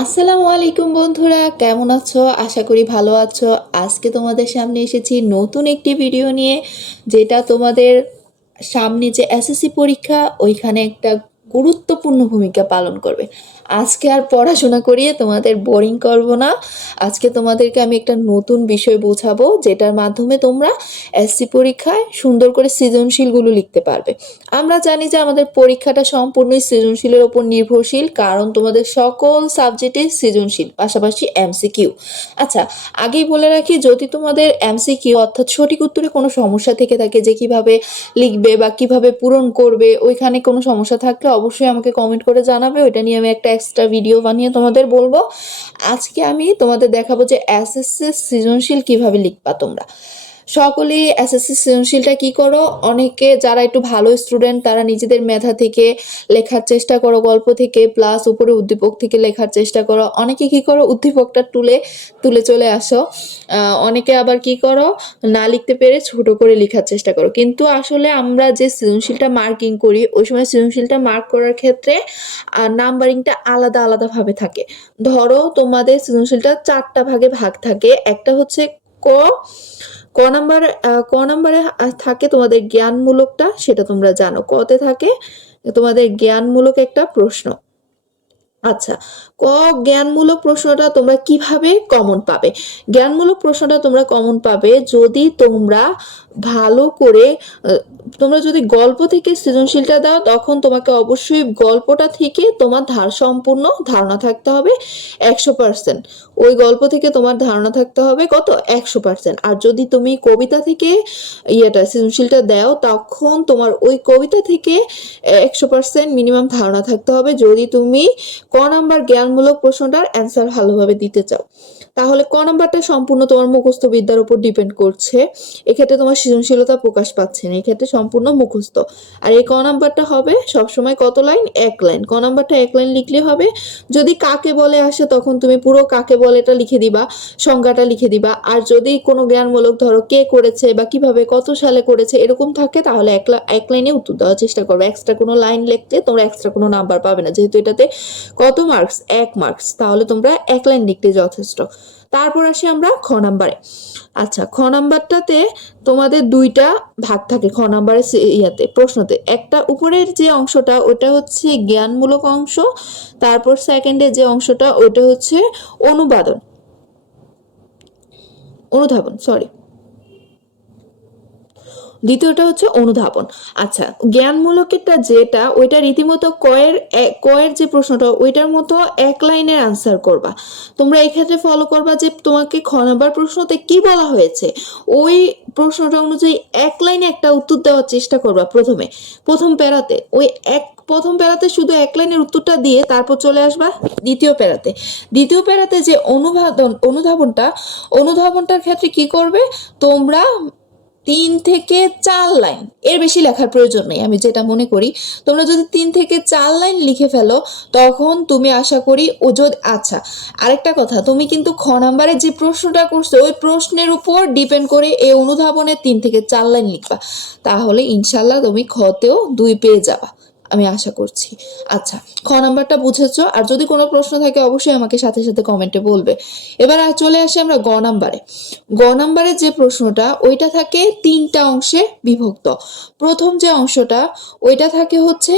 আসসালামু আলাইকুম বন্ধুরা, কেমন আছো? আশা করি ভালো আছো। আজকে তোমাদের সামনে এসেছি নতুন একটি ভিডিও নিয়ে, যেটা তোমাদের সামনে যে এসএসসি পরীক্ষা ওইখানে একটা গুরুত্বপূর্ণ ভূমিকা পালন করবে। আজকে আর পড়াশোনা করিয়ে তোমাদের বোরিং করব না। আজকে তোমাদেরকে আমি একটা নতুন বিষয় বোঝাবো, যেটার মাধ্যমে তোমরা এসএসসি পরীক্ষায় সুন্দর করে সৃজনশীলগুলো লিখতে পারবে। আমরা জানি যে আমাদের পরীক্ষাটা সম্পূর্ণই সৃজনশীলের ওপর নির্ভরশীল, কারণ তোমাদের সকল সাবজেক্টে সৃজনশীল, পাশাপাশি এমসিকিউ। আচ্ছা, আগেই বলে রাখি, যদি তোমাদের এমসিকিউ অর্থাৎ সঠিক উত্তরে কোনো সমস্যা থেকে থাকে, যে কিভাবে লিখবে বা কিভাবে পূরণ করবে, ওইখানে কোনো সমস্যা থাকলে অবশ্যই আমাকে কমেন্ট করে জানাবে। ওইটা নিয়ে আমি একটা এক্সট্রা ভিডিও বানিয়ে তোমাদের বলবো। আজকে আমি তোমাদের দেখাবো যে এসএসসি সৃজনশীল কিভাবে লিখবা তোমরা। সকলেই এসএসসি সৃজনশীলটা কি করো, অনেকে যারা একটু ভালো স্টুডেন্ট তারা নিজেদের মেধা থেকে লেখার চেষ্টা করো, গল্প থেকে প্লাস উপরে উদ্দীপক থেকে লেখার চেষ্টা করো। অনেকে কি করো, উদ্দীপকটা তুলে তুলে চলে আসো। অনেকে আবার কি করো, না লিখতে পেরে ছোট করে লেখার চেষ্টা করো। কিন্তু আসলে আমরা যে সৃজনশীলটা মার্কিং করি, ওই সময় সৃজনশীলটা মার্ক করার ক্ষেত্রে নাম্বারিংটা আলাদা আলাদাভাবে থাকে। ধরো তোমাদের সৃজনশীলটা 4টা ভাগে ভাগ থাকে। একটা হচ্ছে ক ক নাম্বার ক নাম্বারে থাকে তোমাদের জ্ঞানমূলকটা, সেটা তোমরা জানো। কতে থাকে তোমাদের জ্ঞানমূলক একটা প্রশ্ন। আচ্ছা, ক জ্ঞানমূলক প্রশ্নটা তোমরা কিভাবে কমন পাবে? জ্ঞানমূলক প্রশ্নটা তোমরা কমন পাবে যদি তোমরা ভালো করে তোমরা যদি গল্প থেকে সৃজনশীলটা দাও, তখন তোমাকে অবশ্যই গল্পটা থেকে তোমার সম্পূর্ণ ধারণা থাকতে হবে 100%। ওই গল্প থেকে তোমার ধারণা থাকতে হবে কত? 100%। আর যদি তুমি কবিতা থেকে সৃজনশীলটা দাও, তখন তোমার ওই কবিতা থেকে 100% মিনিমাম ধারণা থাকতে হবে, যদি তুমি ক নাম্বার জ্ঞানমূলক প্রশ্নটার অ্যান্সার ভালোভাবে দিতে চাও। তাহলে ক নাম্বারটা সম্পূর্ণ তোমার মুখস্থ বিদ্যার উপর ডিপেন্ড করছে। এক্ষেত্রে তোমার সৃজনশীলতা প্রকাশ পাচ্ছে না, এক্ষেত্রে সম্পূর্ণ মুখস্থ। আর এই ক নাম্বারটা হবে সবসময় কত লাইন? 1 লাইন। ক নাম্বারটা 1 লাইন লিখলে হবে। যদি কাকে বলে আসে, তখন তুমি পুরো কাকে বলেটা লিখে দিবা, সংজ্ঞাটা লিখে দিবা। আর যদি কোনো জ্ঞানমূলক, ধরো কে করেছে বা কিভাবে কত সালে করেছে, এরকম থাকে, তাহলে এক লাইনে উত্তর দেওয়ার চেষ্টা করবে। এক্সট্রা কোনো লাইন লিখতে তোমরা এক্সট্রা কোনো নাম্বার পাবে না, যেহেতু এটাতে কত মার্কস? 1 মার্কস। তাহলে তোমরা 1 লাইন লিখতে যথেষ্ট। তারপর আসি আমরা খ নাম্বারে। আচ্ছা, খ নাম্বারটাতে তোমাদের 2টা ভাগ থাকে। খ নাম্বারের প্রশ্নতে একটা উপরের যে অংশটা ওটা হচ্ছে জ্ঞানমূলক অংশ, তারপর সেকেন্ডে যে অংশটা ওটা হচ্ছে অনুধাবন, সরি, দ্বিতীয়টা হচ্ছে অনুধাবন। আচ্ছা, জ্ঞানমূলকেরটা যেটা, ওইটা রীতিমতো কয়ের যে প্রশ্নটা ওইটার মতো 1 লাইনের আনসার করবা। তোমরা এক্ষেত্রে ফলো করবা যে তোমাকে খ নাম্বার প্রশ্নতে কি বলা হয়েছে, ওই প্রশ্নটা অনুযায়ী 1 লাইনে একটা উত্তর দেওয়ার চেষ্টা করবা। প্রথম প্যারাতে শুধু 1 লাইনের উত্তরটা দিয়ে তারপর চলে আসবা দ্বিতীয় প্যারাতে যে অনুধাবনটার ক্ষেত্রে কি করবে তোমরা? 3 থেকে 4 লাইন, এর বেশি লেখার প্রয়োজন নেই। আমি যেটা মনে করি, তোমরা যদি 3 থেকে 4 লাইন লিখে ফেলো, তখন তুমি আশা করি আচ্ছা, আরেকটা কথা, তুমি কিন্তু খ নাম্বারে যে প্রশ্নটা করছো ওই প্রশ্নের উপর ডিপেন্ড করে এই অনুধাবনে 3 থেকে 4 লাইন লিখবা। তাহলে ইনশাল্লাহ তুমি খতেও 2 পেয়ে যাবা, আমি আশা করছি। আচ্ছা, খ নাম্বারটা বুঝেছো? আর যদি কোনো প্রশ্ন থাকে অবশ্যই আমাকে সাথে সাথে কমেন্টে বলবে। এবার চলে আসি আমরা গ নাম্বারে। গ নাম্বারের যে প্রশ্নটা ওইটা থাকে 3টা অংশে বিভক্ত। প্রথম যে অংশটা ওইটা থাকে হচ্ছে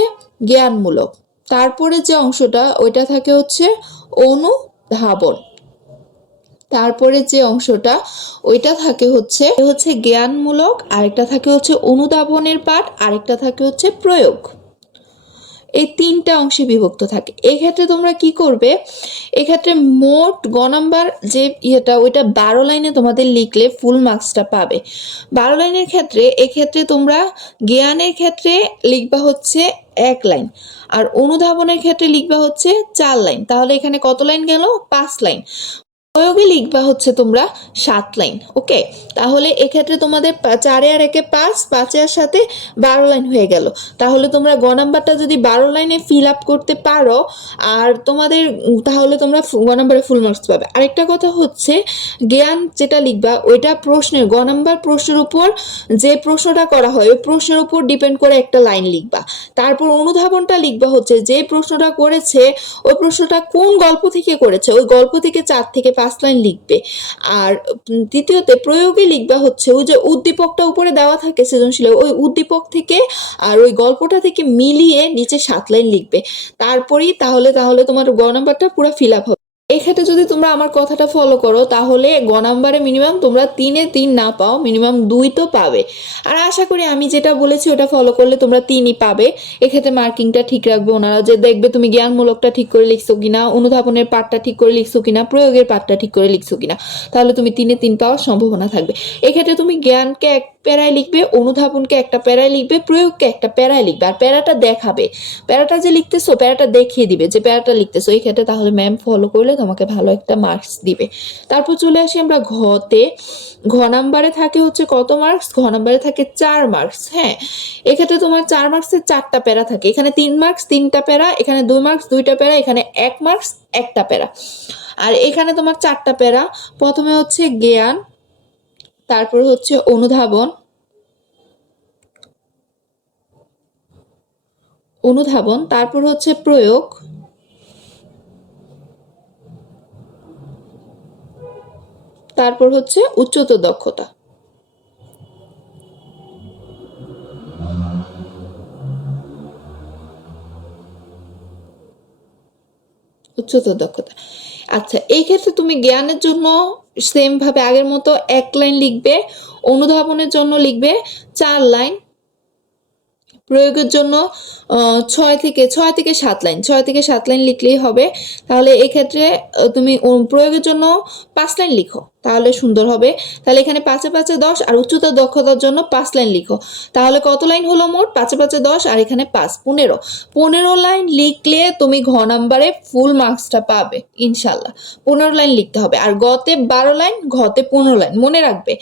জ্ঞানমূলক, তারপরে যে অংশটা ওইটা থাকে হচ্ছে অনুধাবন, তারপরে যে অংশটা ওইটা থাকে হচ্ছে জ্ঞানমূলক, আরেকটা থাকে হচ্ছে অনুধাবনের পাঠ, আরেকটা থাকে হচ্ছে প্রয়োগ। এই 3টা অংশে বিভক্ত থাকে। এক্ষেত্রে তোমরা কি করবে? এক্ষেত্রে মোট গ নাম্বার যে ওইটা 12 লাইনে তোমাদের লিখলে ফুল মার্কসটা পাবে। 12 লাইনের ক্ষেত্রে এক্ষেত্রে তোমরা জ্ঞানের ক্ষেত্রে লিখবা হচ্ছে 1 লাইন, আর অনুধাবনের ক্ষেত্রে লিখবা হচ্ছে 4 লাইন। তাহলে এখানে কত লাইন গেল? 5 লাইন। প্রয়োগে লিখবা হচ্ছে তোমরা 7 লাইন। ওকে, তাহলে এক্ষেত্রে তোমাদের 4 আর 1 5, 5 এর সাথে 12 লাইন হয়ে গেল। তাহলে তোমরা গ নাম্বারটা যদি 12 লাইনে ফিল আপ করতে পারো আর তোমাদের তাহলে তোমরা গ নাম্বারে ফুল মার্কস পাবে। আরেকটা কথা হচ্ছে জ্ঞান যেটা লিখবা ওইটা প্রশ্নের গ নাম্বার প্রশ্নের উপর যে প্রশ্নটা করা হয় ওই প্রশ্নের উপর ডিপেন্ড করে একটা লাইন লিখবা। তারপর অনুধাবনটা লিখবা হচ্ছে যে প্রশ্নটা করেছে ওই প্রশ্নটা কোন গল্প থেকে করেছে ওই গল্প থেকে 4 থেকে 5 লাইন লিখবে। আর দ্বিতীয়তে প্রয়োগে লিখবা হচ্ছে ওই যে উদ্দীপকটা উপরে দেওয়া থাকে সৃজনশীলে ওই উদ্দীপক থেকে আর ওই গল্পটা থেকে মিলিয়ে নিচে 7 লাইন লিখবে। তারপরেই তাহলে তোমার গ নাম্বারটা পুরো ফিল আপ হবে। এক্ষেত্রে যদি তোমরা আমার কথাটা ফলো করো তাহলে গ নাম্বারে মিনিমাম তোমরা 3-এ 3 না পাও, মিনিমাম 2 তো পাবে। আর আশা করি আমি যেটা বলেছি ওটা ফলো করলে তোমরা 3ই পাবে। এক্ষেত্রে মার্কিংটা ঠিক রাখবে ওনারা, যে দেখবে তুমি জ্ঞানমূলকটা ঠিক করে লিখছো কিনা, অনুধাবনের পার্টটা ঠিক করে লিখছো কিনা, প্রয়োগের পার্টটা ঠিক করে লিখছো কিনা, তাহলে তুমি 3-এ 3 পাওয়ার সম্ভাবনা থাকবে। এক্ষেত্রে তুমি জ্ঞানকে এক প্যারায় লিখবে, অনুধাবনকে একটা প্যারায় লিখবে, প্রয়োগকে একটা প্যারায় লিখবে, আর প্যারাটা দেখাবে। প্যারাটা যে লিখতেছো প্যারাটা দেখিয়ে দিবে যে প্যারাটা লিখতেছো। এই ক্ষেত্রে তাহলে ম্যাম ফলো করলে তোমাকে ভালো একটা মার্কস দিবে। তারপর চলে আসি আমরা ঘতে। ঘ নাম্বারে থাকে হচ্ছে কত মার্কস? ঘ নাম্বারে থাকে 4 মার্কস। হ্যাঁ, এক্ষেত্রে তোমার 4 মার্কসের 4টা প্যারা থাকে। এখানে 3 মার্কস 3টা প্যারা, এখানে 2 মার্কস 2টা প্যারা, এখানে 1 মার্কস 1টা প্যারা। আর এখানে তোমার 4টা প্যারা। প্রথমে হচ্ছে জ্ঞান, তারপর হচ্ছে অনুধাবন, তারপর হচ্ছে প্রয়োগ, তারপর হচ্ছে উচ্চতর দক্ষতা। উচ্চতর দক্ষতা। আচ্ছা, এই ক্ষেত্রে তুমি জ্ঞানের জন্য সেম ভাবে আগের মতো 1 লাইন লিখবে, অনুধাবনের জন্য লিখবে 4 লাইন, প্রয়োগের জন্য 6 থেকে 7 লাইন লিখলেই হবে। তাহলে এক্ষেত্রে তুমি প্রয়োগের জন্য 5 লাইন লিখো তাহলে সুন্দর হবে। তাহলে এখানে 5-এ 5-এ 10 আর উচ্চতর দক্ষতার জন্য 5 লাইন লিখো। তাহলে কত লাইন হলো মোট? 5-এ 5-এ 10 আর এখানে 5, 15 লাইন লিখলে তুমি ঘ নাম্বারে ফুল মার্কসটা পাবে ইনশাল্লাহ। 15 লাইন লিখতে হবে। আর গতে 12 লাইন, ঘতে 15 লাইন, মনে রাখবে।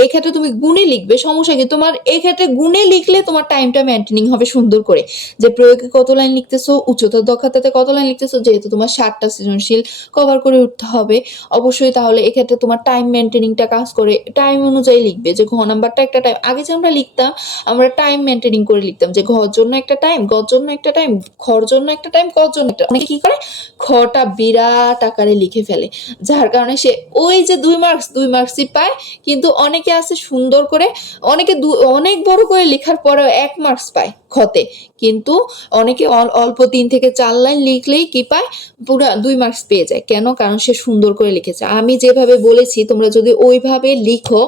এই ক্ষেত্রে তুমি গুণে লিখবে, সমস্যা কি? তোমার এই ক্ষেত্রে গুণে লিখলে তোমার টাইমটা মেনটেনিং হবে সুন্দর করে, যে প্রয়োগে কত লাইন লিখতেছো, উচ্চতর দক্ষতাতে কত লাইন লিখতেছো, যেহেতু তোমার 7টা সৃজনশীল কভার করে উঠতে হবে অবশ্যই। তাহলে এক্ষেত্রে তোমার টাইম মেনটেনিংটা কাজ করে, টাইম অনুযায়ী লিখবে। যে ঘ নাম্বারটা একটা টাইম, আগে যে আমরা লিখতাম আমরা টাইম মেনটেনিং করে লিখতাম, যে ঘর জন্য একটা টাইম, গর জন্য একটা টাইম, খর জন্য একটা টাইম, কর জন্য একটা। অনেকে কি করে খটা বিরাট আকারে লিখে ফেলে, যার কারণে সে ওই যে 2 মার্কসই পায়। কিন্তু অনেকে আছে সুন্দর করে, অনেকে অনেক বড় করে লেখার পরেও 1 মার্কস পায় খতে, কিন্তু অনেকে অল্প 3 থেকে 4 লাইন লিখলেই কি পায়? পুরো 2 মার্কস পেয়ে যায়। কেন? কারণ সে সুন্দর করে লিখেছে। আমি যেভাবে বলেছি তোমরা যদি ওইভাবে লিখো,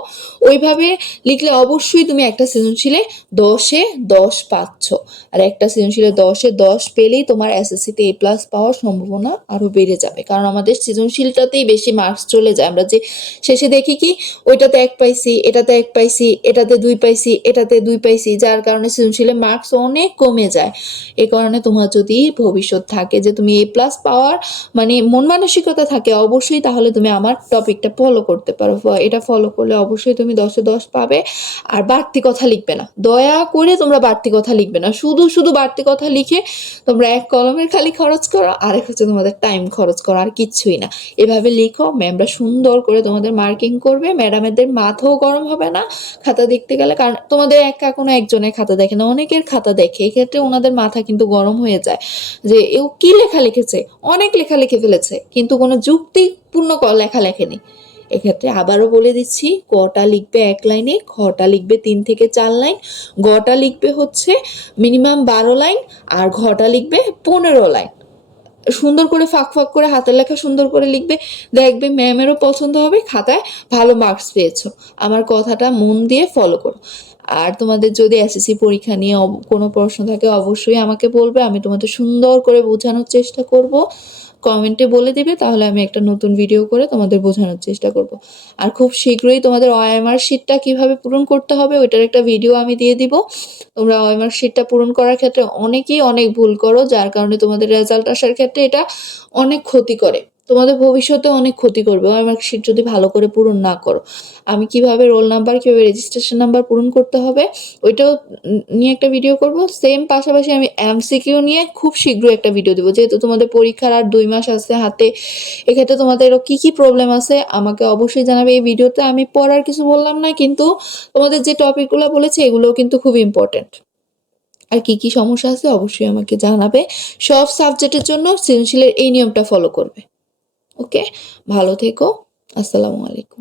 ওইভাবে লিখলে অবশ্যই তুমি একটা সৃজনশীলে 10-এ 10 পাচ্ছ। আর একটা সৃজনশীলে 10-এ 10 পেলেই তোমার এসএসসিতে A+ পাওয়ার সম্ভাবনা আরো বেড়ে যাবে। কারণ আমাদের সৃজনশীলটাতেই বেশি মার্কস চলে যায়। আমরা যে শেষে দেখি কি ওইটাতে 1 পাইছি, এটাতে 1 পাইছি, এটাতে 2 পাইছি, এটাতে 2 পাইছি, যার কারণে সৃজনশীলে মার্কস অনেক কমে যায়। এই কারণে তোমার যদি ভবিষ্যৎ থাকে যে তুমি A+ পাওয়ার মানে মন মানসিকতা থাকে অবশ্যই, তাহলে তুমি আমার টপিকটা ফলো করতে পারো। এটা ফলো করলে অবশ্যই তুমি 10-এ 10 পাবে। আর বাড়তি কথা লিখবে না, দয়া করে তোমরা বাড়তি কথা লিখবে না। শুধু বাড়তি কথা লিখে তোমরা এক কলমের খালি খরচ করো, আরেক হচ্ছে তোমাদের টাইম খরচ করো, আর কিচ্ছুই না। এভাবে লিখো, ম্যামরা সুন্দর করে তোমাদের মার্কিং করবে, ম্যাডামেদের মাথাও গরম হবে না খাতা দেখতে গেলে। কারণ তোমাদের একা কোনো একজনের খাতা দেখে না, অনেকের খাতা দেখে। এক্ষেত্রে ওনাদের মাথা কিন্তু গরম হয়ে যায় যে এও কি লেখা লিখেছে, অনেক লেখা লিখে ফেলেছে কিন্তু কোনো যুক্তিপূর্ণ লেখা লেখেনি। এক্ষেত্রে আবারও বলে দিচ্ছি, কটা লিখবে 1 লাইনে, খটা লিখবে 3 থেকে 4 লাইন, গটা লিখবে হচ্ছে মিনিমাম 12 লাইন, আর ঘটা লিখবে 15 লাইন। সুন্দর করে ফাঁক করে হাতের লেখা সুন্দর করে লিখবে, দেখবে ম্যামেরও পছন্দ হবে, খাতায় ভালো মার্কস পেয়েছো। আমার কথাটা মন দিয়ে ফলো করো। আর তোমাদের যদি এসএসসি পরীক্ষা নিয়ে কোনো প্রশ্ন থাকে অবশ্যই আমাকে বলবে, আমি তোমাদের সুন্দর করে বোঝানোর চেষ্টা করব। কমেন্টে বলে দিবে, তাহলে আমি একটা নতুন ভিডিও করে তোমাদের বোঝানোর চেষ্টা করব। আর খুব শীঘ্রই তোমাদের OMR শিটটা কিভাবে পূরণ করতে হবে ওইটার একটা ভিডিও আমি দিয়ে দিব। তোমরা OMR শিটটা পূরণ করার ক্ষেত্রে অনেকেই অনেক ভুল করো, যার কারণে তোমাদের রেজাল্ট আসার ক্ষেত্রে এটা অনেক ক্ষতি করে। তোমাদের ভবিষ্যতে অনেক ক্ষতি করবে। ওএমআর মার্কশিট যদি ভালো করে পূরণ না করো। আমি কিভাবে রোল নাম্বার, কিভাবে রেজিস্ট্রেশন নাম্বার পূরণ করতে হবে ওইটাও নিয়ে একটা ভিডিও করব। সেম পাশাপাশি আমি এমসিকিউ নিয়ে খুব শীঘ্রই একটা ভিডিও দেবো, যেহেতু তোমাদের পরীক্ষার আর 2 মাস আছে হাতে। এক্ষেত্রে তোমাদের কি প্রবলেম আছে আমাকে অবশ্যই জানাবে এই ভিডিওতে। আমি পড়ার কিছু বললাম না, কিন্তু তোমাদের যে টপিকগুলো বলেছি এগুলোও কিন্তু খুব ইম্পর্টেন্ট। আর কি সমস্যা আছে অবশ্যই আমাকে জানাবে। সব সাবজেক্টের জন্য সৃজনশীলের এই নিয়মটা ফলো করবে। ওকে, ভালো থেকো। আসসালামু আলাইকুম।